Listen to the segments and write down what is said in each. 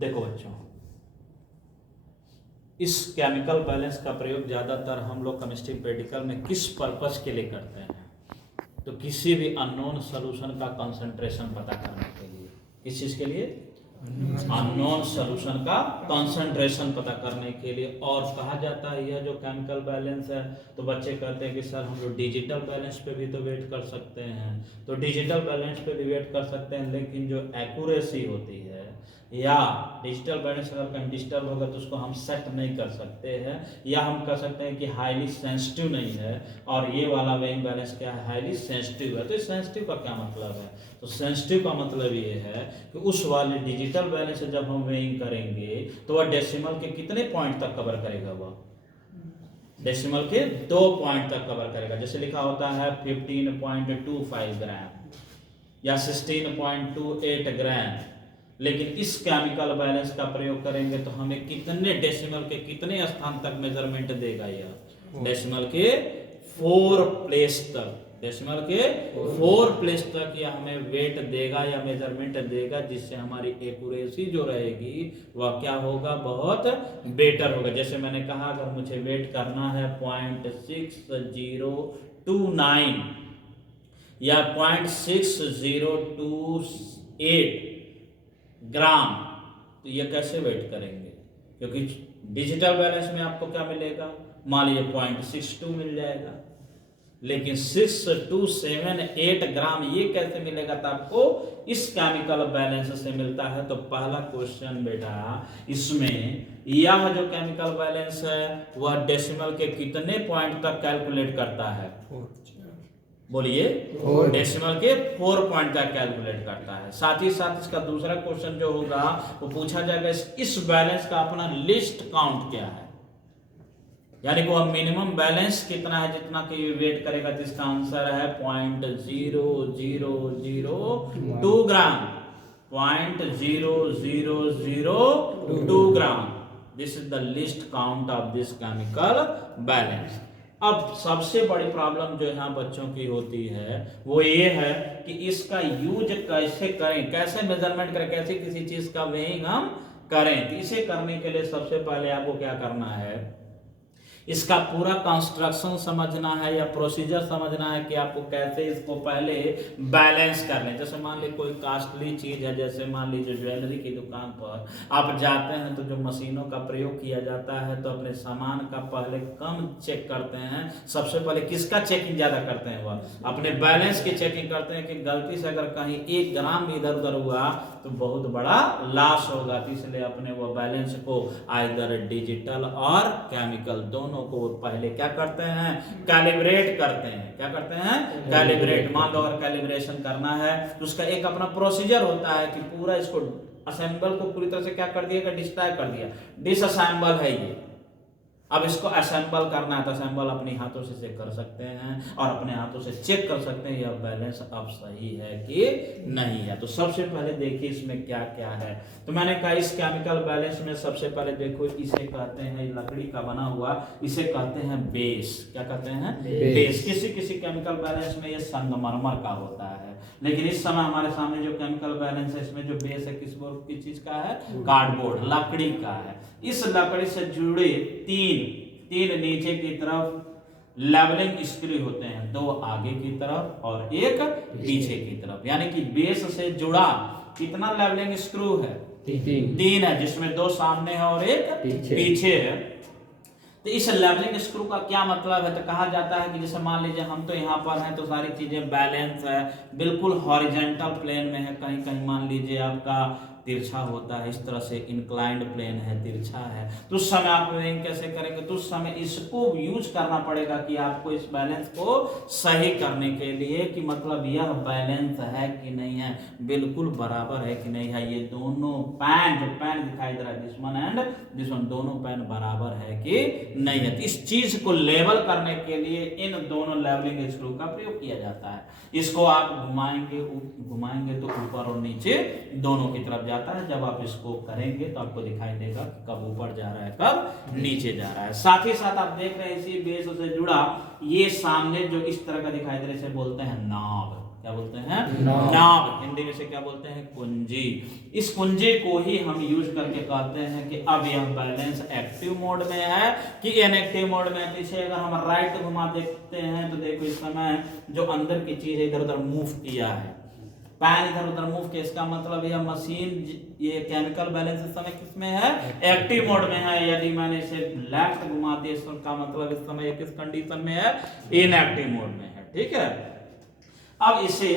देखो बच्चों, इस केमिकल बैलेंस का प्रयोग ज़्यादातर हम लोग केमिस्ट्री प्रैक्टिकल में किस पर्पस के लिए करते हैं? तो किसी भी अननोन सॉल्यूशन का कंसंट्रेशन पता करने के लिए। किस चीज़ के लिए? अननोन सॉल्यूशन का कंसंट्रेशन पता करने के लिए। और कहा जाता है यह जो केमिकल बैलेंस है, तो बच्चे कहते हैं कि सर हम लोग डिजिटल बैलेंस पे भी तो वेट कर सकते हैं। तो डिजिटल बैलेंस पे भी वेट कर सकते हैं, लेकिन जो एक्यूरेसी होती है या डिजिटल बैलेंस अगर कहीं डिस्टर्ब होगा तो उसको हम सेट नहीं कर सकते हैं, या हम कह सकते हैं कि हाईली सेंसिटिव नहीं है। और ये वाला वेइंग बैलेंस क्या है? हाईली सेंसिटिव है। तो इस सेंसिटिव का क्या मतलब है? तो सेंसिटिव का मतलब ये है कि उस वाले डिजिटल बैलेंस से जब हम वेइंग करेंगे तो वह डेसिमल के कितने पॉइंट तक कवर करेगा? वह डेसिमल के 2 पॉइंट तक कवर करेगा। जैसे लिखा होता है 15.25 ग्राम या 16.28 ग्राम, लेकिन इस केमिकल बैलेंस का प्रयोग करेंगे तो हमें कितने डेसिमल के कितने स्थान तक मेजरमेंट देगा? यह डेसिमल के 4 प्लेस तक, डेसिमल के 4 प्लेस तक यह हमें वेट देगा या मेजरमेंट देगा, जिससे हमारी एक्यूरेसी जो रहेगी वह क्या होगा? बहुत बेटर होगा। जैसे मैंने कहा, अगर मुझे वेट करना है 0.6029 या 0.6028 ग्राम, तो ये कैसे वेट करेंगे? क्योंकि डिजिटल बैलेंस में आपको क्या मिलेगा? मान लीजिए 0.62 मिल जाएगा, लेकिन 6278 ग्राम ये कैसे मिलेगा? तो आपको इस केमिकल बैलेंस से मिलता है। तो पहला क्वेश्चन बेटा इसमें, यह जो केमिकल बैलेंस है वह डेसिमल के कितने पॉइंट तक कैलकुलेट करता है? बोलिए। डेसिमल के 4 पॉइंट तक कैलकुलेट करता है। साथ ही साथ इसका दूसरा क्वेश्चन जो होगा वो पूछा जाएगा, इस बैलेंस का अपना लिस्ट काउंट क्या है? यानी कि वह मिनिमम बैलेंस कितना है जितना कि वेट करेगा। तो इसका आंसर है 0.0002 gram, 0.0002 gram. This is the least count of this chemical balance. अब सबसे बड़ी प्रॉब्लम जो यहाँ बच्चों की होती है वो ये है कि इसका यूज कैसे करें, कैसे मेजरमेंट करें, कैसे किसी चीज का वेइंग हम करें। तो इसे करने के लिए सबसे पहले आपको क्या करना है? इसका पूरा कंस्ट्रक्शन समझना है या प्रोसीजर समझना है कि आपको कैसे इसको पहले बैलेंस करने। जैसे मान लीजिए कोई कॉस्टली चीज है, जैसे मान लीजिए ज्वेलरी की दुकान पर आप जाते हैं तो जो मशीनों का प्रयोग किया जाता है, तो अपने सामान का पहले कम चेक करते हैं। सबसे पहले किसका चेकिंग ज्यादा करते हैं? वह अपने बैलेंस की चेकिंग करते हैं कि गलती से अगर कहीं 1 ग्राम भी इधर उधर हुआ तो बहुत बड़ा लॉस होगा। तो इसलिए अपने वो बैलेंस को आइदर डिजिटल और केमिकल दोनों को पहले क्या करते हैं? कैलिब्रेट करते हैं। क्या करते हैं? कैलिब्रेट। मान लो अगर कैलिब्रेशन करना है तो उसका एक अपना प्रोसीजर होता है कि पूरा इसको असेंबल को पूरी तरह से क्या कर दिया? डिस्ट्रॉय कर दिया, डिसअसेंबल है ये। अब इसको असेंबल करना है तो असेंबल अपने हाथों से चेक कर सकते हैं और अपने हाथों से चेक कर सकते हैं यह बैलेंस अब सही है कि नहीं है। तो सबसे पहले देखिए इसमें क्या क्या है। तो मैंने कहा इस केमिकल बैलेंस में सबसे पहले देखो, इसे कहते हैं लकड़ी का बना हुआ, इसे कहते हैं बेस। क्या कहते हैं? बेस। किसी किसी केमिकल बैलेंस में ये संगमरमर का होता है, लेकिन इस समय हमारे सामने जो केमिकल बैलेंस है इसमें जो बेस है किस चीज का है? कार्डबोर्ड, लकड़ी का है। इस लकड़ी से जुड़े तीन नीचे की तरफ लेवलिंग स्क्रू होते हैं, 2 आगे की तरफ और 1 पीछे की तरफ। यानी कि बेस से जुड़ा कितना लेवलिंग स्क्रू है? 3 है, जिसमें 2 सामने है और 1 पीछे है। तो इस लेवलिंग स्क्रू का क्या मतलब है? तो कहा जाता है कि जैसे मान लीजिए हम तो यहाँ पर हैं तो सारी चीजें बैलेंस है, बिल्कुल हॉरिजॉन्टल प्लेन में है। कहीं कहीं मान लीजिए आपका तिरछा होता है, इस तरह से इंक्लाइंड प्लेन है, तिरछा है, तो उस समय आप वेइंग कैसे करेंगे? तो उस समय इसको यूज करना पड़ेगा कि आपको इस बैलेंस को सही करने के लिए कि मतलब यह बैलेंस है कि नहीं है, बिल्कुल बराबर है कि नहीं है। ये दोनों पैन, जो पैन दिखाई दे रहा है, this one and this one, दोनों पैन बराबर है कि नहीं है। तो इस चीज को लेवल करने के लिए इन दोनों लेवलिंग स्क्रू का प्रयोग किया जाता है। इसको आप घुमाएंगे तो ऊपर और नीचे दोनों की तरफ जाता है। जब आप इसको करेंगे तो आपको दिखाई देगा कि कब ऊपर जा रहा है, कब नीचे जा रहा है। साथ ही साथ आप देख रहे हैं इसी बेस से जुड़ा ये सामने जो इस तरह का दिखाई दे रहा है इसे बोलते हैं नॉब। क्या बोलते हैं? नाभ। हिंदी में से क्या बोलते हैं? कुंजी। इस कुंजी को ही हम यूज करके कहते हैं कि अब यह बैलेंस एक्टिव मोड में है कि इनएक्टिव मोड में है। इसे अगर हम राइट घुमा देखते हैं तो देखो इस समय जो अंदर की चीज इधर उधर मूव किया है, पैन इधर उधर मूव किया, इसका मतलब यह मशीन, ये केमिकल बैलेंस इस समय किस में है? एक्टिव मोड में है। यदि मैंने इसे लेफ्ट घुमा दिया इसका मतलब इस समय किस कंडीशन में है? इनएक्टिव मोड में है। ठीक है, अब इसे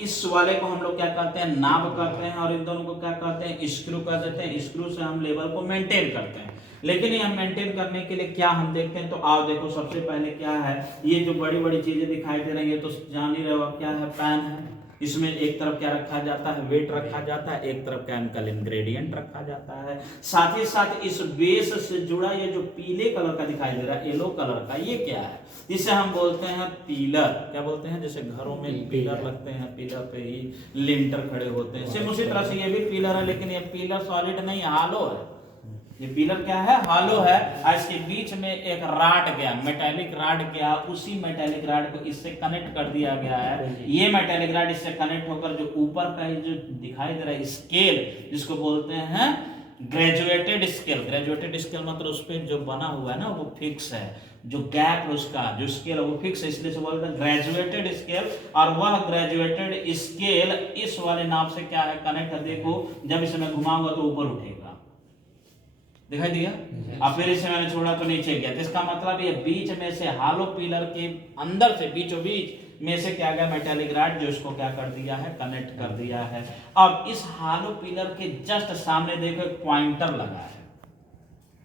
इस वाले को हम लोग क्या कहते हैं? नाभ कहते हैं, और इन दोनों को क्या कहते हैं? स्क्रू कह देते हैं। स्क्रू से हम लेवल को मेंटेन करते हैं। लेकिन ये हम मेंटेन करने के लिए क्या हम देखते हैं, तो आओ देखो सबसे पहले क्या है, ये जो बड़ी बड़ी चीजें दिखाई दे रही है तो जान ही रहे हो क्या है? पैन है। इसमें एक तरफ क्या रखा जाता है? वेट रखा जाता है, एक तरफ केमिकल इंग्रेडिएंट रखा जाता है। साथ ही साथ इस बेस से जुड़ा ये जो पीले कलर का दिखाई दे रहा है, येलो कलर का, ये क्या है? इसे हम बोलते हैं पिलर। क्या बोलते हैं? जैसे घरों में पिलर लगते हैं, पिलर पे ही लिंटर खड़े होते हैं, सेम उसी तरह से ये भी पिलर है, लेकिन ये पिलर सॉलिड नहीं, हालो है। ये पिलर क्या है? हालो है। और इसके बीच में एक राड गया, मेटेलिक राड गया, उसी मेटेलिक राड को इससे कनेक्ट कर दिया गया है। ये मेटेलिक राड इससे कनेक्ट होकर जो ऊपर का जो दिखाई दे रहा है स्केल, जिसको बोलते हैं ग्रेजुएटेड स्केल। ग्रेजुएटेड स्केल मतलब उस पर जो बना हुआ है ना वो फिक्स है, जो गैप है उसका जो स्केल है वो फिक्स है, इसलिए से बोलते हैं ग्रेजुएटेड स्केल। और वह ग्रेजुएटेड स्केल इस वाले नाम से क्या है? कनेक्ट है। देखो जब इसे मैं घुमाऊंगा तो ऊपर उठेगा, दिखाई दिया। अब फिर इसे मैंने छोड़ा तो नीचे गया, तो इसका मतलब ये बीच में से हालो पिलर के अंदर से बीचों बीच में से क्या गया? मेटेलिक राड, जो इसको क्या कर दिया है? कनेक्ट कर दिया है। अब इस हालो पिलर के जस्ट सामने देखो एक पॉइंटर लगा है,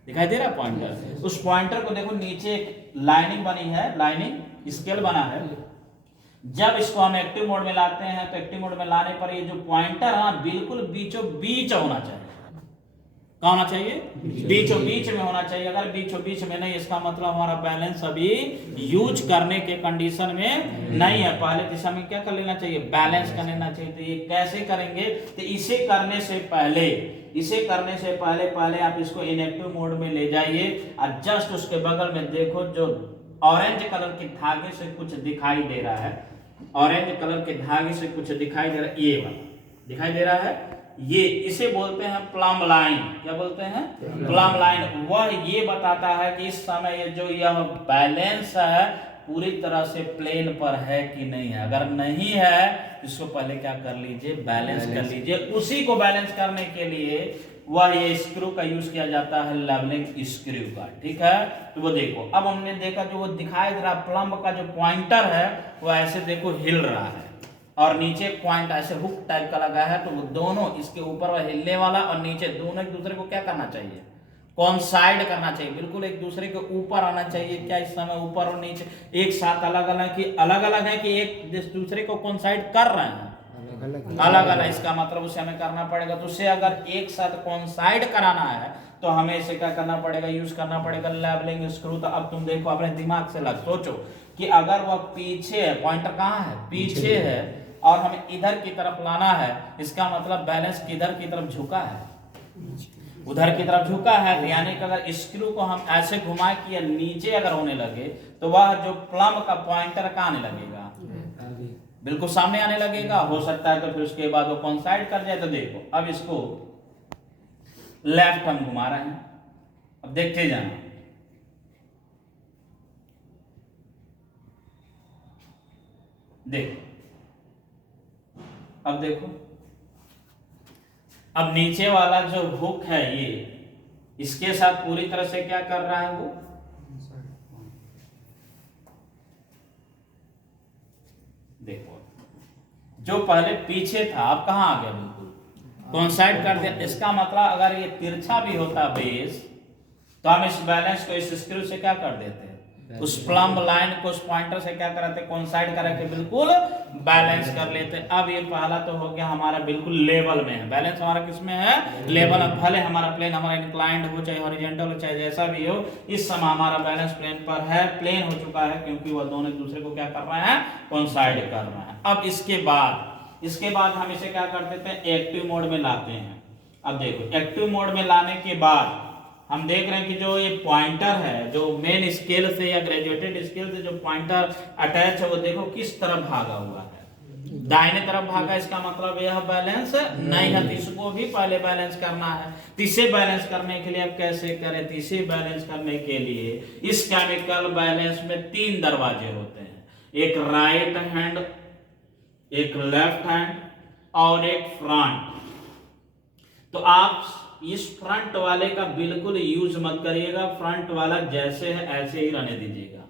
दिखाई दे रहा है पॉइंटर। उस पॉइंटर को देखो नीचे एक लाइनिंग बनी है, लाइनिंग स्केल बना है। जब इसको हम एक्टिव मोड में लाते हैं तो एक्टिव मोड में लाने पर ये जो पॉइंटर है बिल्कुल बीचों बीच होना चाहिए। क्या होना चाहिए? बीचों बीच में होना चाहिए। अगर बीचों बीच में नहीं, इसका मतलब हमारा बैलेंस अभी यूज करने के कंडीशन में नहीं है। पहले दिशा में क्या कर लेना चाहिए? बैलेंस कर लेना चाहिए। तो ये कैसे करेंगे? तो इसे करने से पहले आप इसको इनएक्टिव मोड में ले जाइए, और जस्ट उसके बगल में देखो जो ऑरेंज कलर के धागे से कुछ दिखाई दे रहा है, ऑरेंज कलर के धागे से कुछ दिखाई दे रहा है, ये वाला दिखाई दे रहा है, ये इसे बोलते हैं प्लम लाइन। क्या बोलते हैं? Plum line. वह ये बताता है कि इस समय जो यह बैलेंस है पूरी तरह से प्लेन पर है कि नहीं है। अगर नहीं है इसको पहले क्या कर लीजिए? बैलेंस कर लीजिए। उसी को बैलेंस करने के लिए वह ये स्क्रू का यूज किया जाता है, लेवलिंग स्क्रू का। ठीक है, तो वो देखो अब हमने देखा जो वो दिखाई दे रहा प्लम का जो पॉइंटर है वो ऐसे देखो हिल रहा है, और नीचे पॉइंट ऐसे हुक टाइप का लगा है, तो वो दोनों इसके ऊपर वह हिलने वाला और नीचे दोनों एक दूसरे को क्या करना चाहिए? कॉन्साइड करना चाहिए, बिल्कुल एक दूसरे के ऊपर आना चाहिए। क्या इस समय ऊपर और नीचे एक साथ अलग अलग है कि एक दूसरे को कॉन्साइड कर रहे हैं? अलग अलग। इसका मतलब उसे हमें करना पड़ेगा। तो उसे अगर एक साथ कॉन्साइड कराना है तो हमें इसे क्या करना पड़ेगा? यूज करना पड़ेगा लेवलिंग स्क्रू। तो अब तुम देखो अपने दिमाग से सोचो कि अगर वह पीछे है, पॉइंटर कहाँ है? पीछे है, और हमें इधर की तरफ लाना है, इसका मतलब बैलेंस किधर की तरफ झुका है? उधर की तरफ झुका है। यानी कि अगर स्क्रू को हम ऐसे घुमा के नीचे अगर होने लगे तो वह जो प्लम का पॉइंटर कहाँ आने लगेगा? बिल्कुल सामने आने लगेगा। हो सकता है तो फिर उसके बाद वो कॉन्साइड कर जाए। तो देखो अब इसको लेफ्ट हम घुमा रहे हैं, अब देखते जाना। देखो अब देखो, अब नीचे वाला जो हुक है ये इसके साथ पूरी तरह से क्या कर रहा है? वो देखो जो पहले पीछे था अब कहां आ गया? बिल्कुल कॉन्साइड कर दिया। इसका मतलब अगर ये तिरछा भी होता बेस तो हम इस बैलेंस को इस स्क्रू से क्या कर देते हैं? उस प्लम लाइन को उस पॉइंटर से क्या कराते? कॉन्साइड करा के बिल्कुल बैलेंस कर लेते। अब ये पहला तो हो गया हमारा बिल्कुल लेवल में है। बैलेंस हमारा किस में है? लेवल में। भले हमारा प्लेन हमारा इंक्लाइंड हो, चाहे हॉरिजॉन्टल हो, चाहे जैसा भी हो, इस समय हमारा बैलेंस प्लेन पर है, प्लेन हो चुका है, क्योंकि वह दोनों एक दूसरे को क्या कर रहे हैं? कॉन्साइड कर रहे हैं। अब इसके बाद हम इसे क्या कर देते हैं? एक्टिव मोड में लाते हैं। अब देखो एक्टिव मोड में लाने के बाद हम देख रहे हैं कि जो ये पॉइंटर है, जो मेन स्केल से या ग्रेजुएटेड स्केल से जो पॉइंटर अटैच है, वो देखो किस तरफ भागा हुआ है? दाहिने तरफ भागा, इसका मतलब यह बैलेंस नहीं है, तो इसको भी पहले बैलेंस करना है। तीसरे बैलेंस करने के लिए अब कैसे करें? तीसरे बैलेंस करने के लिए इस केमिकल बैलेंस में 3 दरवाजे होते हैं, एक राइट हैंड, एक लेफ्ट हैंड और एक फ्रंट। तो आप इस फ्रंट वाले का बिल्कुल यूज मत करिएगा, फ्रंट वाला जैसे है ऐसे ही रहने दीजिएगा।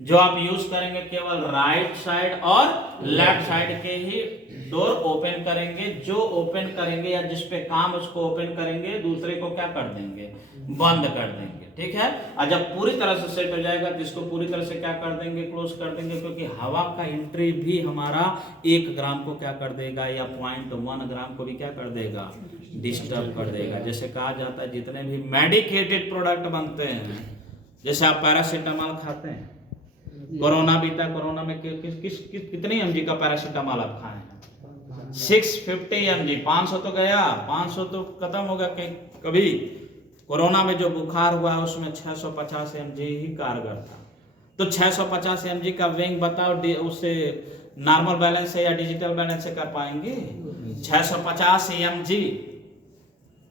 जो आप यूज करेंगे केवल राइट साइड और लेफ्ट साइड के ही डोर ओपन करेंगे। जो ओपन करेंगे या जिस पे काम उसको ओपन करेंगे, दूसरे को क्या कर देंगे? बंद कर देंगे, ठीक है। और जब पूरी तरह से सेट हो जाएगा तो इसको पूरी तरह से क्या कर देंगे? क्लोज कर देंगे, क्योंकि हवा का एंट्री भी हमारा 1 ग्राम को क्या कर देगा, या 0.1 ग्राम को भी क्या कर देगा? डिस्टर्ब कर देगा। जैसे कहा जाता है जितने भी मेडिकेटेड प्रोडक्ट बनते हैं, जैसे आप पैरासीटामोल खाते हैं, कोरोना बीता, कोरोना में कितनी एमजी का पैरासीटामोल आप खाए हैं? 650 mg। 500 तो गया, 500 तो खत्म हो गया कभी। कोरोना में जो बुखार हुआ उसमें 650 mg ही कारगर था। तो 650 mg का वेंग बताओ, उससे नॉर्मल बैलेंस से या डिजिटल बैलेंस से कर पाएंगे? 650 mg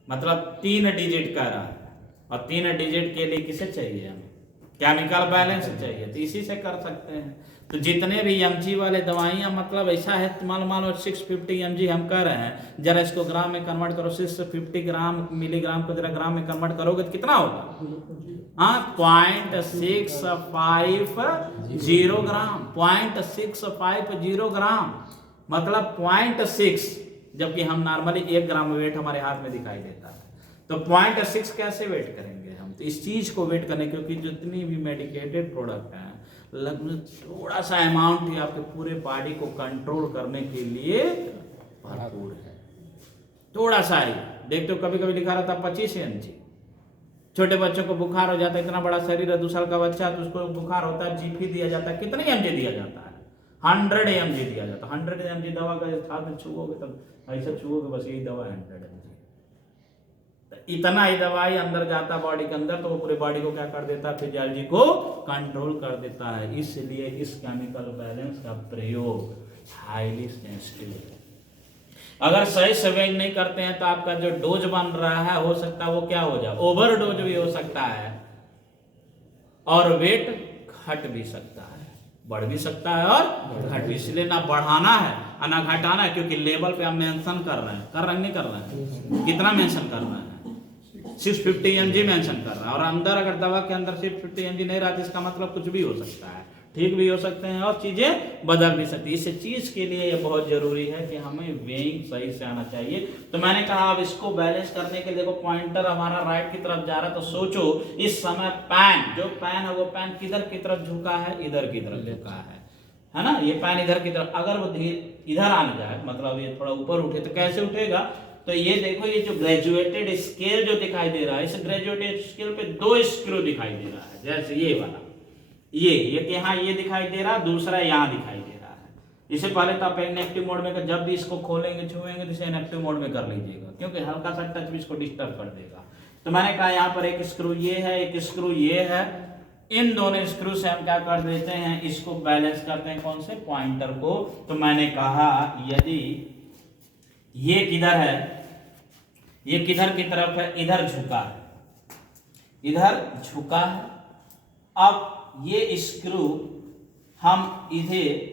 मतलब 3 डिजिट का रहा है, और 3 डिजिट के लिए किसे चाहिए? हमें केमिकल बैलेंस चाहिए, तो इसी से कर सकते हैं। तो जितने भी mg वाले दवाइयाँ, मतलब ऐसा है, मान लो 650 mg हम कर रहे हैं, जरा इसको ग्राम में कन्वर्ट करो, 650 ग्राम मिलीग्राम को जरा ग्राम में कन्वर्ट करोगे तो कितना होगा? हाँ, 0.650 ग्राम, 0.650 ग्राम मतलब 0.6, जबकि हम नॉर्मली 1 ग्राम वेट हमारे हाथ में दिखाई देता है। तो 0.6 कैसे वेट करेंगे हम? तो इस चीज को वेट करने, क्योंकि जितनी भी मेडिकेटेड प्रोडक्ट हैं लगभग थोड़ा सा अमाउंट ही आपके पूरे बॉडी को कंट्रोल करने के लिए भरपूर है, थोड़ा सा ही। देखते हो कभी कभी लिखा रहता 25 mg। छोटे बच्चों को बुखार हो जाता है, इतना बड़ा शरीर है, 2 साल का बच्चा, तो उसको बुखार होता है, जीपी दिया जाता है, कितने mg दिया जाता है? 100 mg दिया जाता है। 100 mg दवा का हाथ में छुओगे तब ऐसा छुओगे, बस यही दवा 100 mg। इतना ही दवाई अंदर जाता है बॉडी के अंदर, तो वो पूरे बॉडी को क्या कर देता है? फिजियोलॉजी को कंट्रोल कर देता है। इसलिए इस केमिकल बैलेंस का प्रयोग हाईली सेंसिटिव है। अगर सही से वेट नहीं करते हैं तो आपका जो डोज बन रहा है, हो सकता है वो क्या हो जाए? ओवरडोज भी हो सकता है, और वेट घट भी सकता है, बढ़ भी सकता है और घट भी। इसलिए ना बढ़ाना है और ना घटाना है, क्योंकि लेवल पे आप मेंशन कर रहे हैं, नहीं कर रहे हैं? कितना मेंशन कर रहे हैं? 650 mg मेंशन कर रहा है, और अंदर अगर दवा के अंदर 650 mg नहीं रहा तो इसका मतलब कुछ भी हो सकता है, ठीक भी हो सकते हैं और चीजें बदल भी सकती है। इस चीज के लिए ये बहुत जरूरी है कि हमें वेइंग सही से आना चाहिए। तो मैंने कहा अब इसको बैलेंस करने के लिए देखो पॉइंटर हमारा राइट की तरफ जा रहा है, तो सोचो इस समय पैन, जो पैन है वो पैन किधर की तरफ झुका है? इधर की तरफ झुका है ना? ये पैन इधर की तरफ, अगर वो इधर आने जाए, मतलब ये थोड़ा ऊपर उठे, तो कैसे उठेगा? तो ये देखो, ये जो ग्रेजुएटेड स्केल जो दिखाई दे रहा है, इस ग्रेजुएटेड स्केल पे 2 स्क्रू दिखाई दे रहा है, जैसे ये वाला, ये यहाँ ये दिखाई दे रहा है, दूसरा यहाँ दिखाई दे रहा है। इससे पहले तो आप इनएक्टिव मोड में, जब भी इसको खोलेंगे छुएंगे तो इसे इनएक्टिव मोड में कर लीजिएगा, क्योंकि हल्का सा टच भी इसको डिस्टर्ब कर देगा। तो मैंने कहा यहाँ पर एक स्क्रू ये है, एक स्क्रू ये है, इन दोनों स्क्रू से हम क्या कर देते हैं? इसको बैलेंस करते हैं, कौन से? पॉइंटर को। तो मैंने कहा यदि ये किधर है? ये किधर की तरफ है? इधर झुका है, इधर झुका है। अब ये स्क्रू हम इधर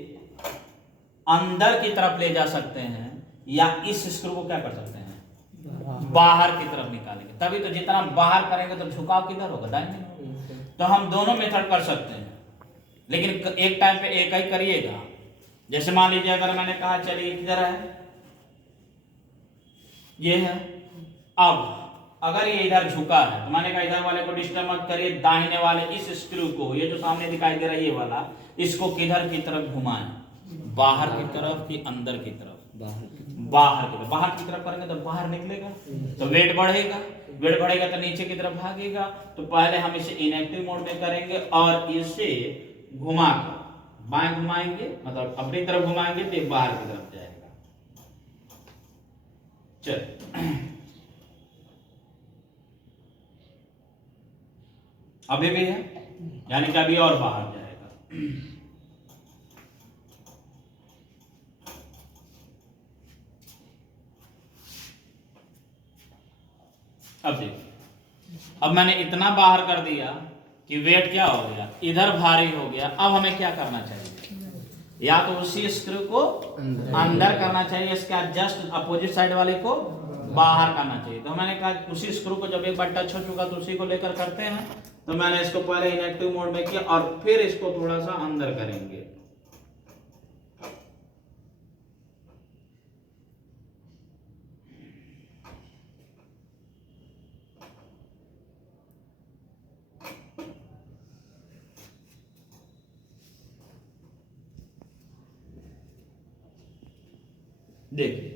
अंदर की तरफ ले जा सकते हैं, या इस स्क्रू को क्या कर सकते हैं? बाहर की तरफ निकालेंगे, तभी तो जितना बाहर करेंगे तो झुकाव किधर होगा? दाहिने। तो हम दोनों मेथड कर सकते हैं, लेकिन एक टाइम पे एक ही करिएगा। जैसे मान लीजिए अगर मैंने कहा चलिए किधर है, ये है, अब अगर ये इधर झुका है तो मैंने कहा इधर वाले को डिस्टर्ब मत करिए, दाहिने वाले इस स्क्रू को, ये जो सामने दिखाई दे रहा है ये वाला, इसको किधर की तरफ घुमाएं? बाहर की तरफ कि अंदर की तरफ? बाहर की तरफ। बाहर की तरफ करेंगे तो बाहर निकलेगा, तो वेट बढ़ेगा, वेट बढ़ेगा तो नीचे की तरफ भागेगा। तो पहले हम इसे इनएक्टिव मोड में करेंगे और इसे घुमाकर बाएं घुमाएंगे, मतलब अपनी तरफ घुमाएंगे तो ये बाहर की तरफ जाएगा। चल अभी भी है, यानी कि अभी और बाहर जाएगा। अब देखो, अब मैंने इतना बाहर कर दिया कि वेट क्या हो गया, इधर भारी हो गया। अब हमें क्या करना चाहिए, या तो उसी स्क्रू को अंदर करना चाहिए, इसका जस्ट अपोजिट साइड वाले को बाहर करना चाहिए। तो मैंने कहा उसी स्क्रू को जब एक बार टच हो चुका तो उसी को लेकर करते हैं। तो मैंने इसको पहले इनएक्टिव मोड में किया और फिर इसको थोड़ा सा अंदर करेंगे। देखिए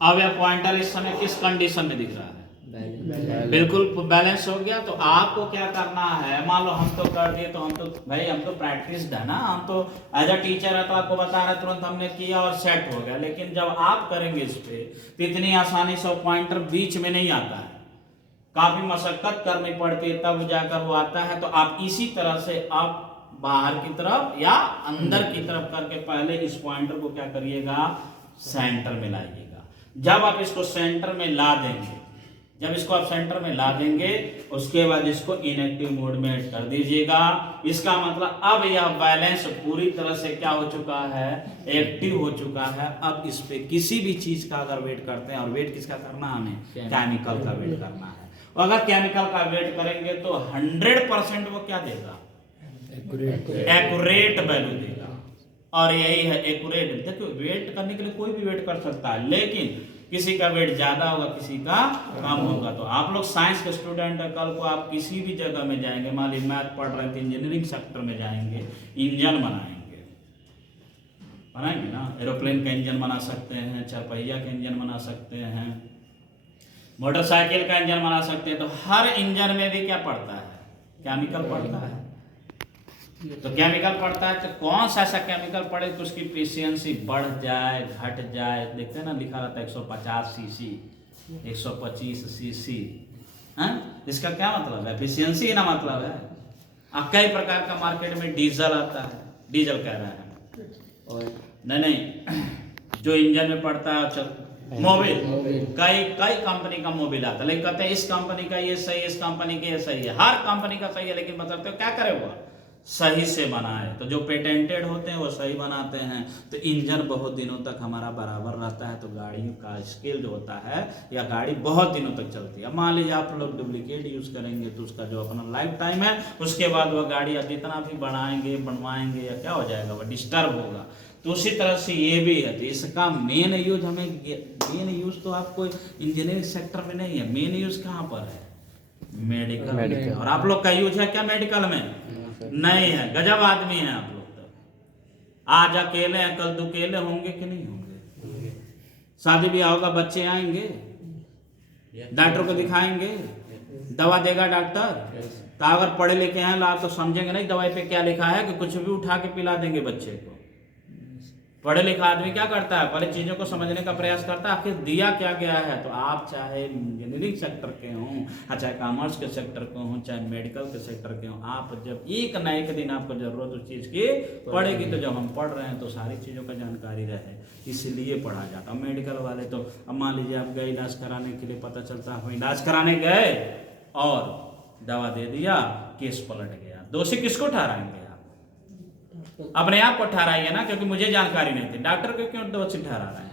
अब यह पॉइंटर इस समय किस कंडीशन में दिख रहा है, बिल्कुल बैलेंस हो गया। तो आपको क्या करना है, मान लो हम तो कर दिए, तो हम तो भाई हम तो प्रैक्टिस्ड है ना, हम तो एज अ टीचर है तो आपको बता रहे तुरंत हमने किया और सेट हो गया। लेकिन जब आप करेंगे इस पे तो इतनी आसानी से पॉइंटर बीच में नहीं आता है, काफी मशक्कत करनी पड़ती है तब जाकर वो आता है। तो आप इसी तरह से आप बाहर की तरफ या अंदर की तरफ करके पहले इस पॉइंटर को क्या करिएगा, सेंटर में लाइएगा। जब आप इसको सेंटर में ला देंगे, जब इसको आप सेंटर में ला देंगे उसके बाद इसको इनएक्टिव मोड में कर दीजिएगा। इसका मतलब अब यह बैलेंस पूरी तरह से क्या हो चुका है, एक्टिव हो चुका है। अब इस पे किसी भी चीज का अगर वेट करते हैं, और वेट किसका करना है, हमें केमिकल का वेट करना है। और अगर केमिकल का वेट करेंगे तो 100% वो क्या देगा, एक्यूरेट वैल्यू देगा। और यही है एक्यूरेट। देखो वेट करने के लिए कोई भी वेट कर सकता है, लेकिन किसी का वेट ज्यादा होगा, किसी का कम होगा। तो आप लोग साइंस के स्टूडेंट है, कल को आप किसी भी जगह में जाएंगे, मान लीजिए मैथ पढ़ रहे थे, इंजीनियरिंग सेक्टर में जाएंगे, इंजन बनाएंगे ना, एरोप्लेन का इंजन बना सकते हैं, चारपहिया का इंजन बना सकते हैं, मोटरसाइकिल का इंजन बना सकते हैं। तो हर इंजन में भी क्या पड़ता है, केमिकल पड़ता है। तो केमिकल पड़ता है तो कौन सा ऐसा केमिकल पड़े तो उसकी एफिशिएंसी बढ़ जाए, घट जाए। देखते हैं ना, लिखा रहता है 150 सीसी, 125 सीसी। इसका क्या मतलब है, एफिशिएंसी ना मतलब है। अब कई प्रकार का मार्केट में डीजल आता है, डीजल कह रहे हैं, और नहीं जो इंजन में पड़ता है मोबिल, कई कंपनी का मोबिल आता है, लेकिन कहते हैं इस कंपनी का ये सही है, इस कंपनी का ये सही है। हर कंपनी का सही है, लेकिन बतलाते हो क्या करे वो सही से बनाए। तो जो पेटेंटेड होते हैं वो सही बनाते हैं। तो इंजन बहुत दिनों तक हमारा बराबर रहता है। तो गाड़ियों का स्केल जो होता है या गाड़ी बहुत दिनों तक चलती है। मान लीजिए आप लोग डुप्लीकेट यूज करेंगे तो उसका जो अपना लाइफ टाइम है, उसके बाद वह गाड़ी आप जितना भी बढ़ाएंगे बनवाएंगे या क्या हो जाएगा, वह डिस्टर्ब होगा। तो उसी तरह से ये भी है। तो इसका मेन यूज हमें, मेन यूज तो आपको इंजीनियरिंग सेक्टर में नहीं है, मेन यूज कहाँ पर है, मेडिकल। और आप लोग का यूज है क्या मेडिकल में, नहीं है। गजब आदमी है आप लोग। तो आज अकेले हैं, कल दुकेले होंगे कि नहीं होंगे। शादी ब्याह होगा, बच्चे आएंगे, डॉक्टर को दिखाएंगे, दवा देगा डॉक्टर। तो अगर पढ़े लिखे हैं आप तो समझेंगे नहीं दवाई पे क्या लिखा है, कि कुछ भी उठा के पिला देंगे बच्चे को। पढ़े लिखा आदमी क्या करता है, पहले चीजों को समझने का प्रयास करता है, आखिर दिया क्या गया है। तो आप चाहे इंजीनियरिंग सेक्टर के हों, चाहे कॉमर्स के सेक्टर के हों, चाहे मेडिकल के सेक्टर के हों, आप जब एक न एक दिन आपको जरूरत उस चीज की पड़ेगी। तो जब हम पढ़ रहे हैं तो सारी चीजों का जानकारी रहे, इसलिए पढ़ा जाता। मेडिकल वाले तो अब मान लीजिए आप गए इलाज कराने के लिए, पता चलता है इलाज कराने गए और दवा दे दिया, केस पलट गया। दोषी किसको ठहराएंगे, अपने आप को ठहराइए ना, क्योंकि मुझे जानकारी नहीं थी। डॉक्टर को क्यों दोषी ठहरा रहे हैं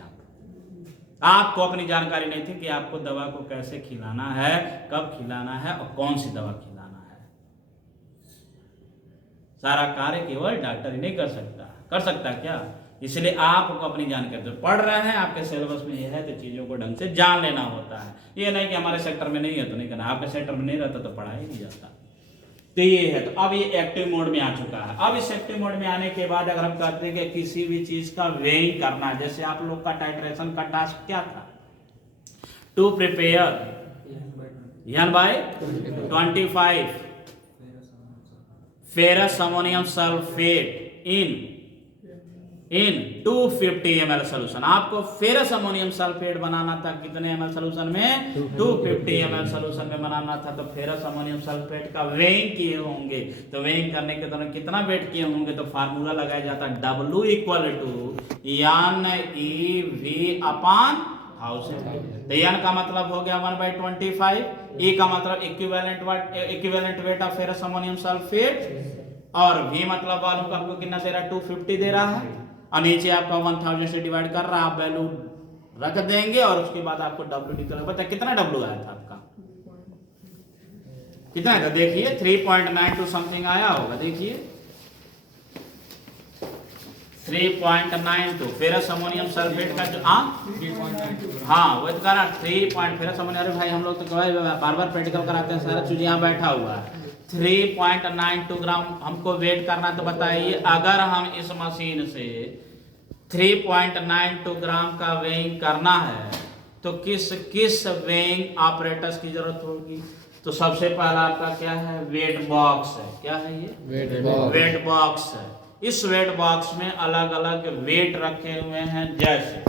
आपको अपनी जानकारी नहीं थी कि आपको दवा को कैसे खिलाना है, कब खिलाना है और कौन सी दवा खिलाना है। सारा कार्य केवल डॉक्टर ही नहीं कर सकता क्या। इसलिए आपको अपनी जानकारी, जो पढ़ रहे हैं आपके सिलेबस में यह है तो चीजों को ढंग से जान लेना होता है। ये नहीं कि हमारे सेक्टर में नहीं है तो नहीं करना, आपके सेक्टर में नहीं रहता तो पढ़ाई नहीं जाता। तो ये है। तो अब ये एक्टिव मोड में आ चुका है। अब इस एक्टिव मोड में आने के बाद अगर हम कहते हैं कि किसी भी चीज का वेइंग करना, जैसे आप लोग का टाइट्रेशन का टास्क क्या था, to prepare N/25 ferrous ammonium sulphate in 250 ml solution. आपको फेरस अमोनियम सल्फेट बनाना था कितने ml सोल्यूशन में, 250 ml सोल्यूशन में बनाना था। तो फेरस अमोनियम सल्फेट का वेइंग किए होंगे। तो वेइंग करने के दौरान कितना वेट किए होंगे, तो फार्मूला लगाया जाता है W = NeV/100 1000। तो एन का मतलब हो गया 1/25, ई का मतलब equivalent weight of ferrous ammonium sulphate, और वी मतलब वॉल्यूम का आपको कितना दे रहा है 250 दे रहा है, और नीचे आपका 1000 से डिवाइड कर रहा है, आप वैल्यू रख देंगे और उसके बाद आपको डब्ल्यू निकलेगा। बता कितना डब्ल्यू आया था आपका, कितना था देखिए 3.92 समथिंग आया होगा, देखिए 3.92 फेरस अमोनियम सल्फेट का जो हाँ वो तो कह रहा 3 फेरस अमोनियम, अरे भाई हम लोग तो बार बार प्रैक्टिकल कराते हैं, सारा चीज यहाँ बैठा हुआ है। 3.92 ग्राम हमको वेट करना, तो बताइए अगर हम इस मशीन से 3.92 ग्राम का वेइंग करना है तो किस वेइंग ऑपरेटर्स की जरूरत होगी। तो सबसे पहला आपका क्या है, वेट बॉक्स है। क्या है ये, वेट बॉक्स है। इस वेट बॉक्स में अलग अलग वेट रखे हुए हैं, जैसे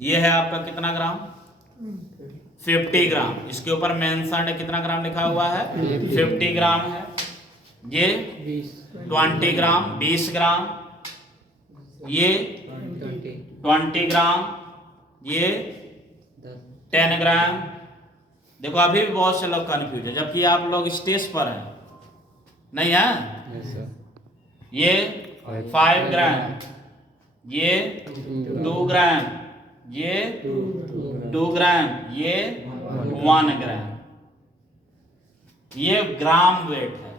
ये है आपका कितना ग्राम 50 ग्राम, इसके ऊपर मेंशन है कितना ग्राम लिखा हुआ है 50 ग्राम है। ये 20 ग्राम 20 ग्राम, ये 20 ग्राम, ये 10 ग्राम। देखो अभी भी बहुत से लोग कंफ्यूज है, जबकि आप लोग स्टेज पर हैं, नहीं है। ये 5 ग्राम, ये 2 ग्राम, ये 2 ग्राम, ये 1 ग्राम। ये ग्राम वेट है।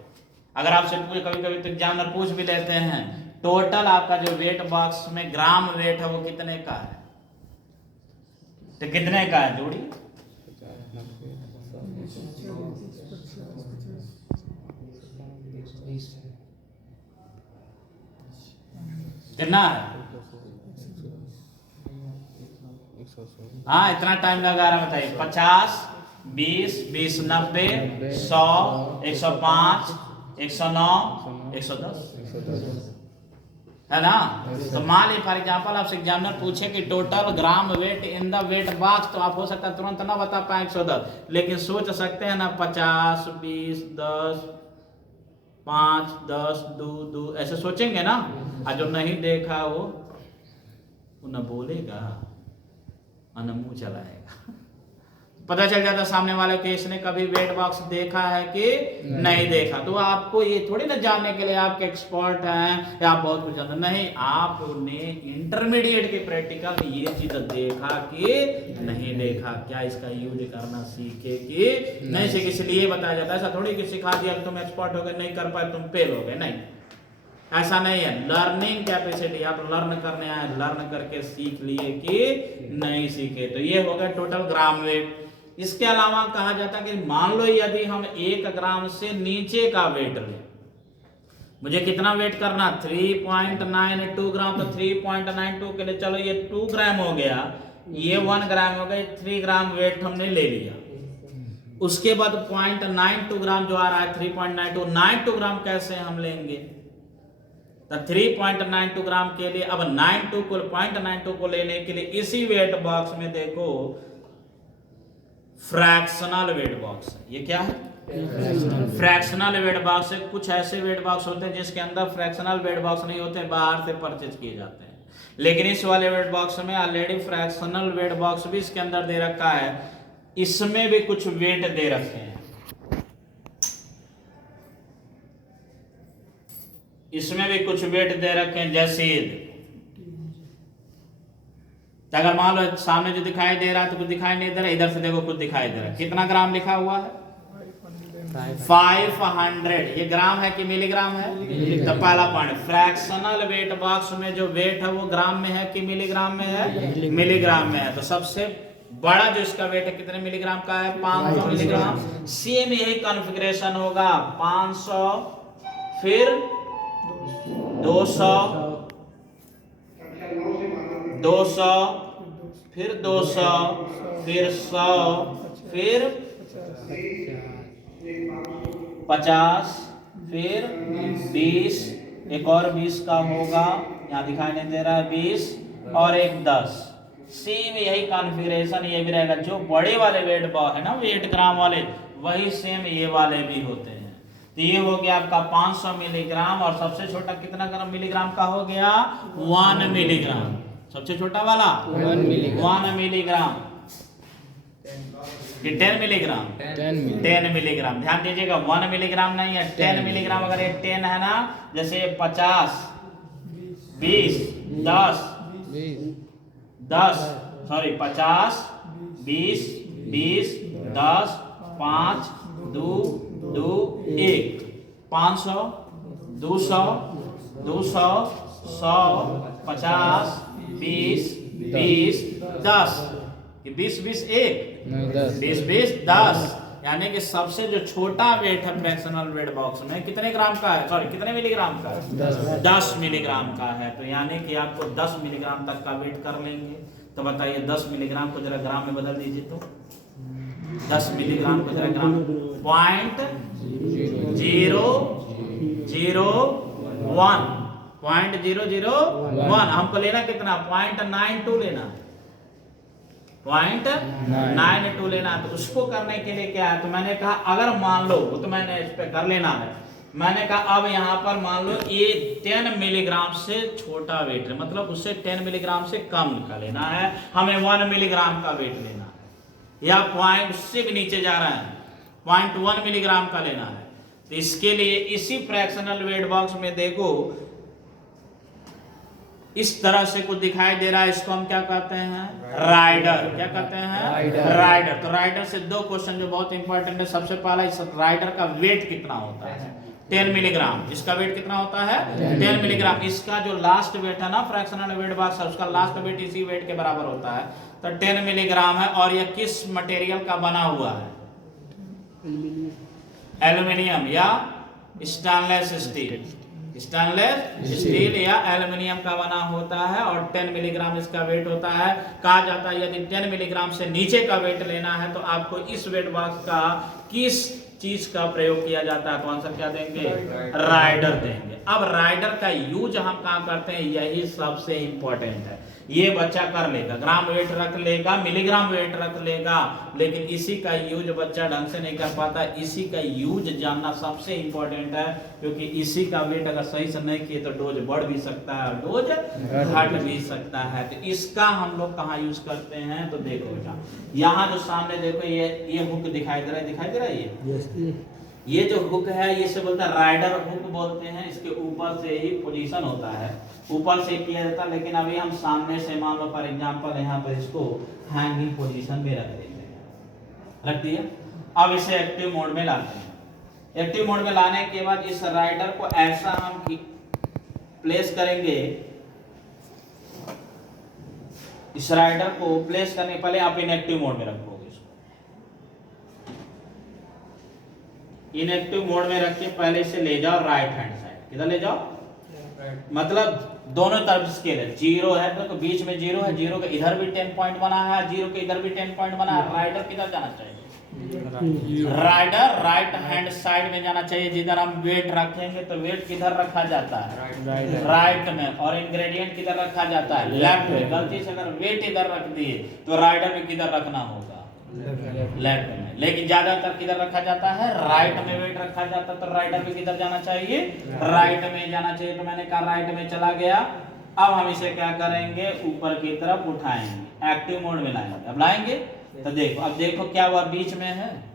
अगर आपसे कभी कभी तो एग्जामिनर पूछ भी लेते हैं टोटल आपका जो वेट बॉक्स में ग्राम वेट है वो कितने का है, तो कितने का है जोड़ी, कितना है। हाँ इतना टाइम लगा रहा है बताइए, 50, 20, 20, 90, 100, 105, 109, 110 है ना। तो मान ली फॉर एग्जाम्पल आपसे एग्जामिनर पूछे कि total gram weight in the wait box, तो आप हो सकता है तुरंत ना बता पाए 110, लेकिन सोच सकते हैं ना 50, 20, 10, 5, 10, 2 ऐसे सोचेंगे ना। और जो नहीं देखा वो न बोलेगा और न मुंह चलाएगा। पता चल जाता सामने वाले के इसने कभी वेट बॉक्स देखा है कि नहीं देखा। तो आपको ये थोड़ी ना जानने के लिए आपके एक्सपर्ट हैं या आप बहुत कुछ जानते नहीं, आपने इंटरमीडिएट के प्रैक्टिकल ये चीज देखा कि नहीं देखा, क्या इसका यूज करना सीखे कि नहीं सीखे, इसलिए बताया जाता है। ऐसा थोड़ी कि सिखा दिया तुम एक्सपर्ट हो गए, नहीं कर पाए तुम फेल हो गए, नहीं ऐसा नहीं है। लर्निंग कैपेसिटी, आप लर्न करने आए, लर्न करके सीख लिए कि नहीं सीखे। तो ये हो गया टोटल ग्राम वेट। इसके अलावा कहा जाता है कि मान लो यदि हम 1 ग्राम से नीचे का वेट लें, मुझे कितना वेट करना 3.92 ग्राम, तो 3.92 के लिए चलो ये 2 ग्राम हो गया, ये 1 ग्राम हो गया, 3 ग्राम वेट हमने ले लिया। उसके बाद 0.92 ग्राम जो आ रहा है 3.92 ग्राम कैसे हम लेंगे, तो 3.92 ग्राम के लिए अब 0.92 को लेने के लिए इसी वेट बॉक्स में देखो फ्रैक्शनल वेट बॉक्स है। ये क्या है, फ्रैक्शनल वेट बॉक्स है। कुछ ऐसे वेट बॉक्स होते हैं जिसके अंदर फ्रैक्शनल वेट बॉक्स नहीं होते, बाहर से परचेज किए जाते हैं। लेकिन इस वाले वेट बॉक्स में ऑलरेडी फ्रैक्शनल वेट बॉक्स भी इसके अंदर दे रखा है, इसमें भी कुछ वेट दे रखे हैं। इसमें भी कुछ वेट दे रखे हैं, जैसे अगर मान लो सामने जो दिखाई दे रहा है तो कुछ दिखाई नहीं दे रहा, इधर से देखो कुछ दिखाई दे रहा है। कितना ग्राम लिखा हुआ है 500। ये ग्राम है कि मिलीग्राम है, तो पहला पॉइंट फ्रैक्शनल वेट बॉक्स में जो वेट है वो ग्राम में है कि मिलीग्राम में है, मिलीग्राम में है। तो सबसे बड़ा जो इसका वेट है कितने मिलीग्राम का है 500 मिलीग्राम। सेम यही कॉन्फ़िगरेशन होगा 500 फिर 200 फिर 200 फिर 100 फिर 50 फिर 20, एक और 20 का होगा, यहाँ दिखाई नहीं दे रहा है 20 और एक 10। सेम यही कॉन्फ़िगरेशन ये भी रहेगा। जो बड़े वाले वेट बॉक्स है ना 8 ग्राम वाले, वही सेम ये वाले भी होते हैं। तो ये हो गया आपका 500 मिलीग्राम, और सबसे छोटा कितना ग्राम मिलीग्राम का हो गया 1 मिलीग्राम। सबसे छोटा वाला 1 मिलीग्राम, 10 मिलीग्राम, 10 मिलीग्राम। ध्यान दीजिएगा 1 मिलीग्राम नहीं है, 10 मिलीग्राम। अगर ये 10 है ना, जैसे 50, 20, 10, 50, 20, 20, 10, 5, 2, 1, 500, 200, 200, 100, 50, 20, 20, 10, 20, 20, 1, 20, 20, 10। यानी कि सबसे जो छोटा वेट है फ्रैक्शनल वेट बॉक्स में कितने ग्राम का है, सॉरी कितने मिलीग्राम का है, 10 मिलीग्राम का है। तो यानी कि आपको 10 मिलीग्राम तक का वेट कर लेंगे। तो बताइए 10 मिलीग्राम को जरा ग्राम में बदल दीजिए। तो 10 मिलीग्राम को जरा ग्राम, 0.001 हमको लेना कितना, 0.92 लेना, 0.92 लेना। तो उसको करने के लिए क्या है, तो मैंने कहा अगर मान लो, वो तो मैंने इस पे कर लेना है, मैंने कहा अब यहाँ पर मान लो ये 10 मिलीग्राम से छोटा वेट है, मतलब उससे 10 मिलीग्राम से कम का लेना है, हमें 1 मिलीग्राम का वेट लेना है, या पॉइंट से भी नीचे जा रहा है 0.1 मिलीग्राम का लेना है। तो इसके लिए इसी फ्रैक्शनल वेट बॉक्स में देखो इस तरह से कुछ दिखाई दे रहा है, इसको हम क्या कहते हैं, राइडर। क्या कहते हैं, राइडर। तो राइडर से दो क्वेश्चन जो बहुत इंपॉर्टेंट है। सबसे पहला, इस राइडर का वेट कितना होता है, 10 मिलीग्राम। इसका वेट कितना होता है, 10 मिलीग्राम। इसका जो लास्ट वेट है ना फ्रैक्शनल वेट बॉक्स, उसका लास्ट वेट इसी वेट के बराबर होता है, तो 10 मिलीग्राम है। और यह किस मटेरियल का बना हुआ है, एल्यूमिनियम या स्टेनलेस स्टील, स्टेनलेस स्टील या एल्यूमिनियम का बना होता है। और 10 मिलीग्राम इसका वेट होता है। कहा जाता है यदि 10 मिलीग्राम से नीचे का वेट लेना है तो आपको इस वेट बॉक्स का किस चीज का प्रयोग किया जाता है, तो आंसर क्या देंगे, राइडर देंगे। अब राइडर का यूज हम कहाँ करते हैं, यही सबसे इंपॉर्टेंट है। ये बच्चा कर लेगा, ग्राम वेट रख लेगा, मिलीग्राम वेट रख लेगा, लेकिन इसी का यूज बच्चा ढंग से नहीं कर पाता। इसी का यूज जानना सबसे इंपॉर्टेंट है, क्योंकि इसी का वेट अगर सही से नहीं किए तो डोज बढ़ भी सकता है और डोज घट भी सकता है। तो इसका हम लोग कहाँ यूज करते हैं, तो देखो बेटा यहाँ जो सामने देखो ये हुक दिखाई दे रहा है, ये जो हुक है ये से बोलता है राइडर हुक बोलते हैं। इसके ऊपर से ही पोजीशन होता है, ऊपर से किया जाता है। लेकिन अभी हम सामने से मान लो फॉर एग्जांपल यहाँ पर इसको हैंगिंग पोजीशन में रख देते हैं, रख दिया। अब इसे एक्टिव मोड में लाते हैं। एक्टिव मोड में लाने के बाद इस राइडर को ऐसा हम प्लेस करेंगे, इस राइडर को प्लेस करने पहले आप इनएक्टिव मोड में रखोगे। इनएक्टिव मोड में रख के पहले इसे ले जाओ राइट हैंड साइड, किधर ले जाओ, मतलब दोनों तरफ स्केल है, 0 है तो बीच में 0 है, 0 के इधर भी 10 पॉइंट बना है, 0 के इधर भी 10 पॉइंट बना है। राइडर किधर जाना चाहिए, राइडर राइट हैंड साइड में जाना चाहिए। जिधर हम वेट रखेंगे तो वेट किधर रखा जाता है, राइट में, और इंग्रेडिएंट किधर रखा जाता है, लेफ्ट में। गलती से अगर वेट इधर रख दिए तो राइडर में किधर रखना होगा, लेफ्ट में। लेकिन ज्यादातर किधर रखा जाता है, राइट में वेट रखा जाता है। तो राइडर में किधर जाना चाहिए, राइट में जाना चाहिए। तो मैंने कहा राइट में चला गया। अब हम इसे क्या करेंगे, ऊपर की तरफ उठाएंगे, एक्टिव मोड में लाएंगे। अब लाएंगे तो देखो, अब देखो क्या हुआ, बीच में है,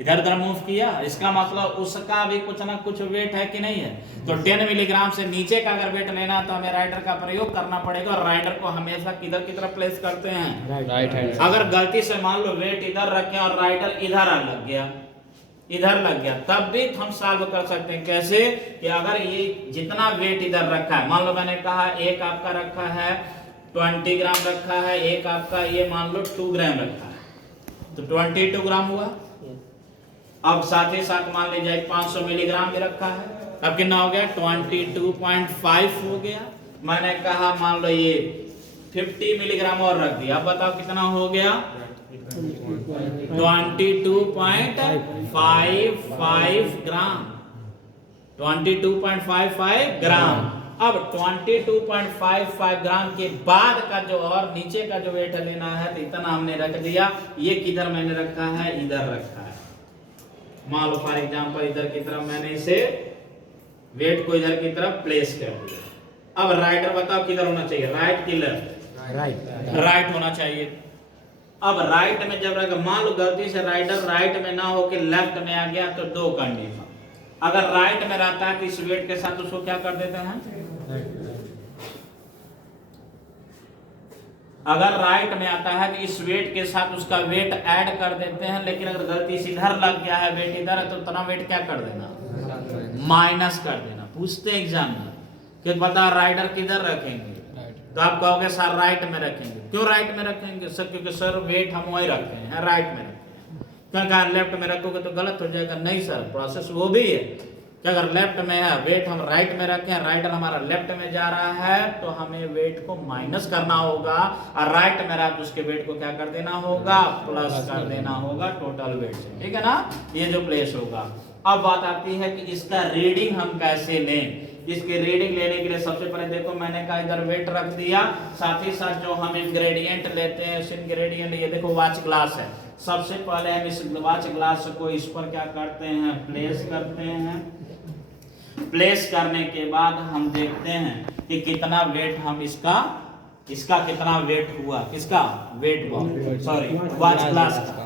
इधर उधर मूव किया, इसका मतलब उसका भी कुछ ना कुछ वेट है कि नहीं है। तो 10 मिलीग्राम से नीचे का अगर वेट लेना तो हमें राइडर का प्रयोग करना पड़ेगा। और राइडर को हमेशा किधर की तरफ प्लेस करते हैं, राइट हैंड। अगर गलती से मान लो वेट इधर रखे और राइडर इधर लग गया, इधर लग गया, तब भी हम सॉल्व कर सकते हैं। कैसे, कि अगर ये जितना वेट इधर रखा है, मान लो मैंने कहा एक आपका रखा है 20 ग्राम रखा है, एक आपका ये मान लो 2 ग्राम रखा है, तो 22 ग्राम हुआ। अब साथ ही साथ मान लीजिए 500 मिलीग्राम भी रखा है, अब कितना हो गया, 22.5 हो गया। मैंने कहा मान लो ये 50 मिलीग्राम और रख दिया, अब बताओ कितना हो गया, 22.55 ग्राम, 22.55 ग्राम। अब 22.55 ग्राम के बाद का जो और नीचे का जो वेट लेना है, तो इतना हमने रख दिया। ये किधर मैंने रखा है, इधर रखा है। मान लो फॉर एग्जांपल इधर की तरफ मैंने इसे वेट को इधर की तरफ प्लेस कर दिया। अब राइडर बताओ किधर होना चाहिए, राइट की लेफ्ट, राइट होना चाहिए। अब राइट में जब रहेगा, मान लो गलती से राइडर राइट में ना होके लेफ्ट में आ गया तो दो कंडीशन, अगर राइट में रहता है तो इस वेट के साथ उसको क्या कर देते हैं, अगर राइट में आता है तो इस वेट के साथ उसका वेट ऐड कर देते हैं, लेकिन अगर गलती से इधर लग गया है, वेट इधर है, तो उतना वेट क्या कर देना, माइनस कर देना। पूछते हैं एग्जाम में कि बता राइडर किधर रखेंगे, तो आप कहोगे सर राइट में रखेंगे। क्यों राइट में रखेंगे सर? क्योंकि सर वेट हम वही रखते हैं, राइट में रखते हैं। क्यों कहा लेफ्ट में रखोगे तो गलत हो जाएगा? नहीं सर, प्रोसेस वो भी है कि अगर लेफ्ट में है, वेट हम राइट में रखें, राइडर हमारा लेफ्ट में जा रहा है, तो हमें वेट को माइनस करना होगा, और राइट में रहा तो उसके वेट को क्या कर देना होगा, प्लस कर देना होगा टोटल वेट से, ठीक है ना, ये जो प्लेस होगा। अब बात आती है कि इसका रीडिंग हम कैसे लें। इसके रीडिंग लेने के लिए सबसे पहले देखो मैंने कहा इधर वेट रख दिया, साथ ही साथ जो हम इंग्रेडिएंट लेते हैं उस इंग्रेडिएंट, ये देखो वॉच ग्लास है, सबसे पहले हम इस वॉच ग्लास को इस पर क्या करते हैं, प्लेस करते हैं। प्लेस करने के बाद हम देखते हैं कि कितना वेट हम इसका कितना वेट हुआ, किसका वेट, सॉरी वॉच ग्लास का।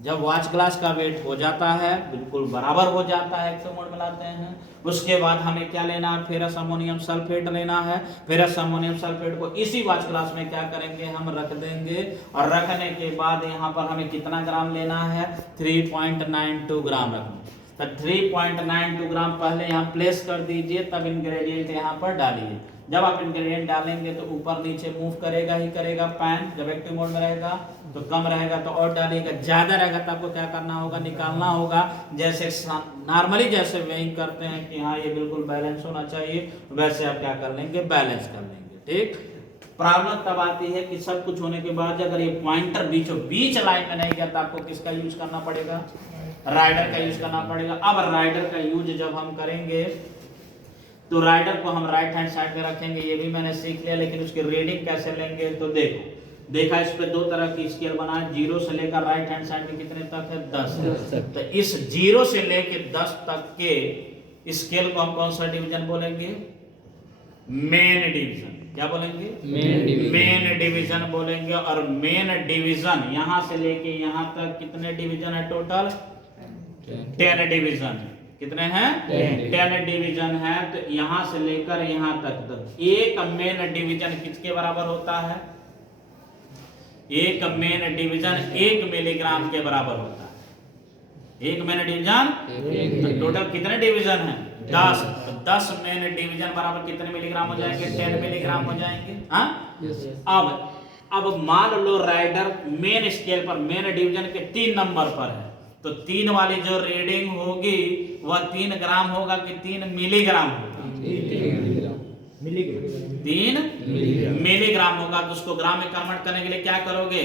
जब वॉच ग्लास का वेट हो जाता है, बिल्कुल बराबर हो जाता है, 100 मोल मिलाते हैं, उसके बाद हमें क्या लेना है, फेरस अमोनियम सल्फेट लेना है। फेरस अमोनियम सल्फेट को इसी वॉच ग्लास में क्या करेंगे, हम रख देंगे, और रखने के बाद यहाँ पर हमें कितना ग्राम लेना है, 3.92 ग्राम रखना। तो 3.92 ग्राम पहले यहाँ प्लेस कर दीजिए, तब इंग्रेडिएंट यहाँ पर डालिए। जब आप इंग्रेडिएंट डालेंगे तो ऊपर नीचे मूव करेगा ही करेगा पैन, जब एक्टिव मोड में रहेगा तो कम रहेगा तो और डालिएगा, ज्यादा रहेगा तो आपको क्या करना होगा, निकालना होगा। जैसे नॉर्मली जैसे वेइंग करते हैं कि हाँ ये बिल्कुल बैलेंस होना चाहिए, वैसे आप क्या कर लेंगे, बैलेंस कर लेंगे, ठीक। प्रॉब्लम तब आती है कि सब कुछ होने के बाद अगर ये पॉइंटर बीचों बीच लाइन में नहीं गया तो आपको किसका यूज करना पड़ेगा, राइडर का यूज करना पड़ेगा। अब राइडर का यूज जब हम करेंगे तो राइडर को हम राइट हैंड साइड में रखेंगे, ये भी मैंने सीख लिया, लेकिन उसकी रीडिंग कैसे लेंगे तो देखा इस पे दो तरह की स्केल बना है, 0 से लेकर राइट हैंड साइड में कितने तक है, 10। तो इस 0 से लेकर 10 तक के स्केल को हम कौन सा डिवीजन बोलेंगे, मेन डिवीजन। क्या बोलेंगे, मेन डिवीजन बोलेंगे। और मेन डिवीजन यहां से लेके यहां तक कितने डिवीजन है, टोटल 10 डिवीजन। कितने हैं, 10 डिवीजन है। तो यहां से लेकर यहां तक, तो एक मेन डिवीजन किसके बराबर होता है, एक मेन डिवीजन 1 मिलीग्राम के बराबर होता है। एक मेन डिवीजन, तो टोटल कितने डिवीजन है, 10। तो 10 मेन डिवीजन बराबर कितने मिलीग्राम हो जाएंगे, 10 मिलीग्राम हो जाएंगे। हाँ, अब मान लो राइडर मेन स्केल पर मेन डिवीजन के 3 नंबर पर है, तो 3 वाली जो रीडिंग होगी वह 3 ग्राम होगा कि 3 मिलीग्राम होगा, 3 मिलीग्राम होगा। तो उसको ग्राम में कन्वर्ट करने के लिए क्या करोगे,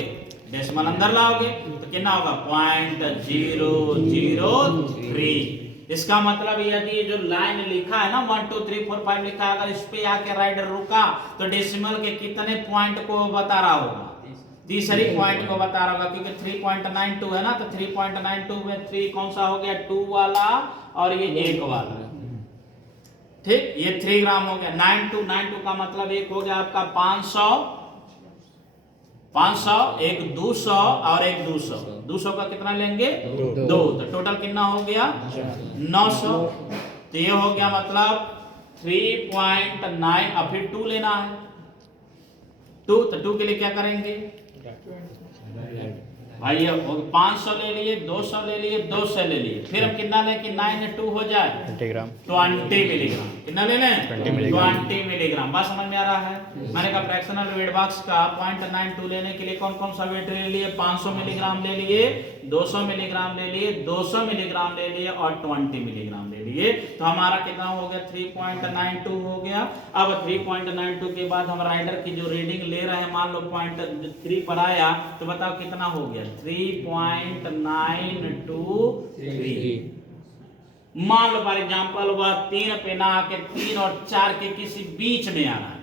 डेसिमल अंदर लाओगे, तो कितना होगा, 0.003। इसका मतलब यदि ये जो लाइन लिखा है ना 1 2 3 4 5 लिखा है, अगर इस पे आके राइडर रुका तो डेसिमल के कितने पॉइंट को बता रहा होगा, तीसरी पॉइंट को बता रहा होगा, क्योंकि 3.92 है ना, तो 3.92 में 3 कौन सा हो गया, 2 वाला, और ये 1 वाला, ठीक, ये 3 ग्राम हो गया। 92 का मतलब एक हो गया आपका 500, एक 200 और एक 200 का कितना लेंगे, 2। तो टोटल कितना हो गया, 900। तो ये हो गया मतलब 3.9। अब फिर 2 लेना है, 2, तो 2 के लिए क्या करेंगे भाई, ये 500 ले लिए, 200 ले लिए, 200 ले लिए, फिर हम कितना लें कि 9 2 हो जाए 20 मिलीग्राम। कितना ले लें, 20 मिलीग्राम। बात समझ में आ रहा है। मैंने कहा फ्रैक्शनल वेट बॉक्स का 0.92 लेने के लिए कौन कौन सा वेट ले लिए, 500 मिलीग्राम ले लिए, 200 मिलीग्राम ले लिए, 200 मिलीग्राम ले लिए, और 20 मिलीग्राम ले लिए। तो हमारा कितना हो गया, 3.92 हो गया। अब 3.92 के बाद हम राइडर की जो रीडिंग ले रहे हैं, मान लो 0.3 पर आया, तो बताओ कितना हो गया, 3.923। मान लो फॉर एग्जाम्पल वह 3 पे ना आके 3 और 4 के किसी बीच में आ रहा है,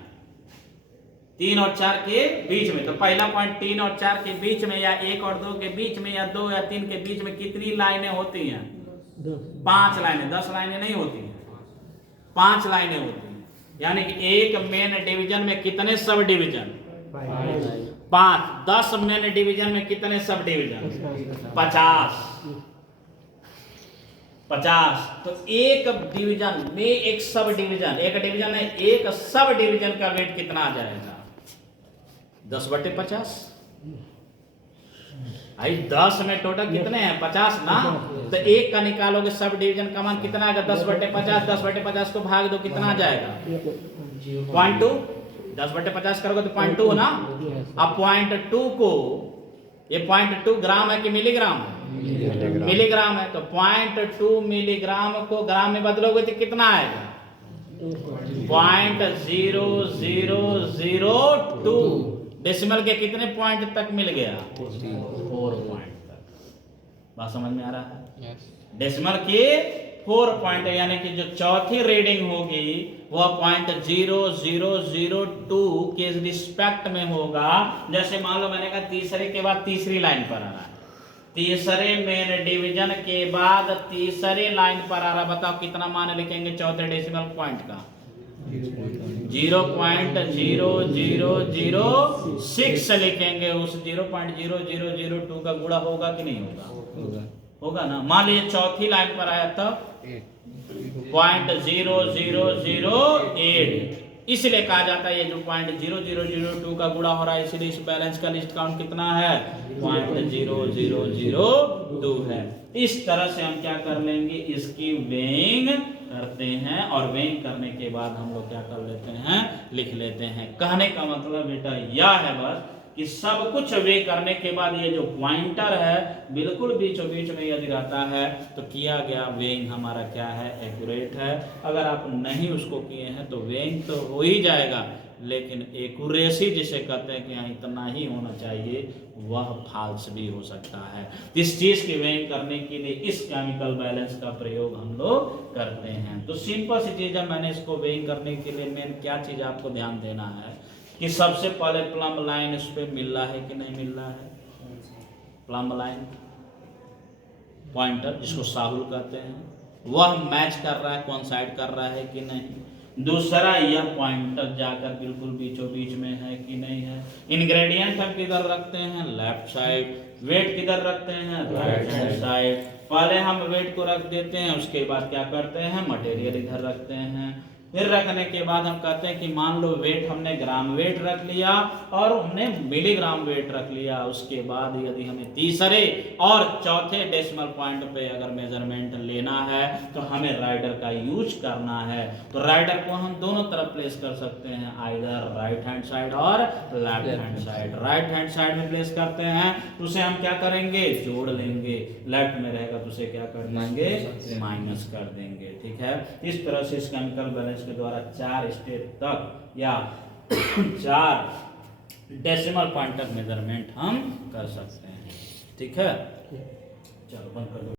3 और 4 के बीच में। तो पहला पॉइंट 3 और 4 के बीच में, या 1 और 2 के बीच में, या 2 या 3 के बीच में कितनी लाइनें होती हैं, 5 लाइनें। 10 लाइनें नहीं होती हैं, 5 लाइनें होती हैं। यानी कि एक मेन डिवीजन में कितने सब डिवीजन? 5। 10 मेन डिवीजन में कितने सब डिवीजन? 50। 50। तो एक डिवीजन में एक सब डिवीजन, एक डिवीजन है, एक सब डिवीजन का वेट कितना आ जाएगा? 10/50। भाई 10 में टोटल कितने हैं? 50 ना। तो एक का निकालोगे सब डिवीजन का मान कितना आएगा? 10/50। 10/50 को भाग दो, कितना आ जाएगा? 0.2। 10/50 करोगे तो 0.2 ना। अब 0.2 को, ये 0.2 ग्राम है कि मिलीग्राम है? मिलीग्राम है। तो 0.2 मिलीग्राम को ग्राम में बदलोगे तो कितना आएगा? 0.0002। डेसिमल के कितने पॉइंट तक मिल गया? 4 पॉइंट तक। बात समझ में आ रहा है? डेसिमल के 4 पॉइंट, यानी कि जो चौथी रीडिंग होगी वह 0.0002 के रिस्पेक्ट में होगा। जैसे मान लो मैंने कहा तीसरे के बाद तीसरी लाइन पर आ रहा है, तीसरे मेन डिवीजन के बाद तीसरे लाइन पर आ रहा, बताओ कितना मान लिखेंगे चौथे डेसिमल पॉइंट का? 0.00006 लिखेंगे। उस 0.0002 का गुणा होगा कि नहीं होगा? होगा ना। मान लीजिए चौथी लाइन पर आया तब 0.0008, इसलिए कहा जाता है ये जो 0.0002 का गुणा हो रहा है, इसलिए इस बैलेंस का लिस्ट काउंट कितना है? 0.0002 है। इस तरह से हम क्या कर लेंगे, इसकी वेइंग करते हैं, और वेइंग करने के बाद हम लोग क्या कर लेते हैं? लिख लेते हैं। कहने का मतलब बेटा यह है बस कि सब कुछ वे करने के बाद ये जो पॉइंटर है बिल्कुल बीचों बीच में यदि रहता है तो किया गया वेइंग हमारा क्या है? एक्यूरेट है। अगर आप नहीं उसको किए हैं तो वेइंग तो हो ही जाएगा, लेकिन एक्यूरेसी जिसे कहते हैं कि हाँ इतना ही होना चाहिए, वह फाल्स भी हो सकता है। इस चीज की वेइंग करने के लिए इस केमिकल बैलेंस का प्रयोग हम लोग करते हैं। तो सिंपल सी चीज है, मैंने इसको वेइंग करने के लिए मेन क्या चीज आपको ध्यान देना है कि सबसे पहले प्लम्ब लाइन इस पे मिल रहा है कि नहीं मिल रहा है? प्लम्ब लाइन पॉइंटर जिसको साहुल कहते हैं, वह मैच कर रहा है, कोइंसाइड कर रहा है कि नहीं? दूसरा, यह पॉइंटर जाकर बिल्कुल बीचों बीच में है कि नहीं है? इंग्रेडिएंट हम किधर रखते हैं? Left side. वेट किधर रखते हैं? Right hand side. पहले हम वेट को रख देते हैं, उसके बाद क्या करते हैं? मटेरियल इधर रखते हैं। फिर रखने के बाद हम कहते हैं कि मान लो वेट हमने ग्राम वेट रख लिया और हमने मिलीग्राम वेट रख लिया। उसके बाद यदि हमें तीसरे और चौथे डेसिमल पॉइंट पे अगर मेजरमेंट लेना है तो हमें राइडर का यूज करना है। तो राइडर को हम दोनों तरफ प्लेस कर सकते हैं, आइदर राइट हैंड साइड और left hand side. Right hand side में प्लेस करते हैं तो उसे हम क्या करेंगे? जोड़ लेंगे। लेफ्ट में रहेगा तो उसे क्या कर देंगे? माइनस कर देंगे। ठीक है। इस तरह से इस केमिकल बैलेंस के द्वारा 4 स्टेप तक या 4 डेसिमल पॉइंट तक मेजरमेंट हम कर सकते हैं। ठीक है, चलो बंद कर दो।